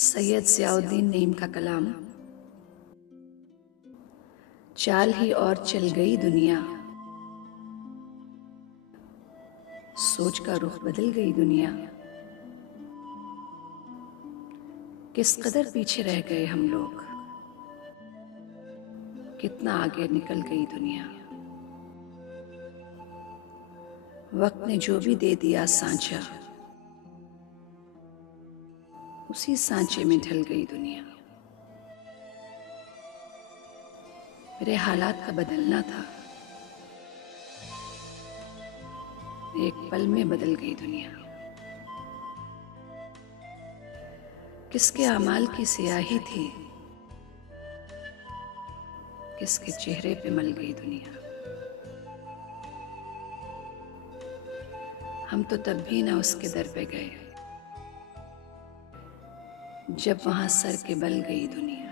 सैयद ज़ियाउद्दीन नईम का कलाम। चाल ही और चल गई दुनिया, सोच का रुख बदल गई दुनिया। किस कदर पीछे रह गए हम लोग, कितना आगे निकल गई दुनिया। वक्त ने जो भी दे दिया सांचा, उसी सांचे में ढल गई दुनिया। मेरे हालात का बदलना था, एक पल में बदल गई दुनिया। किसके अमाल की स्याही थी, किसके चेहरे पे मल गई दुनिया। हम तो तब भी ना उसके दर पे गए, जब वहां सर के बल गई दुनिया।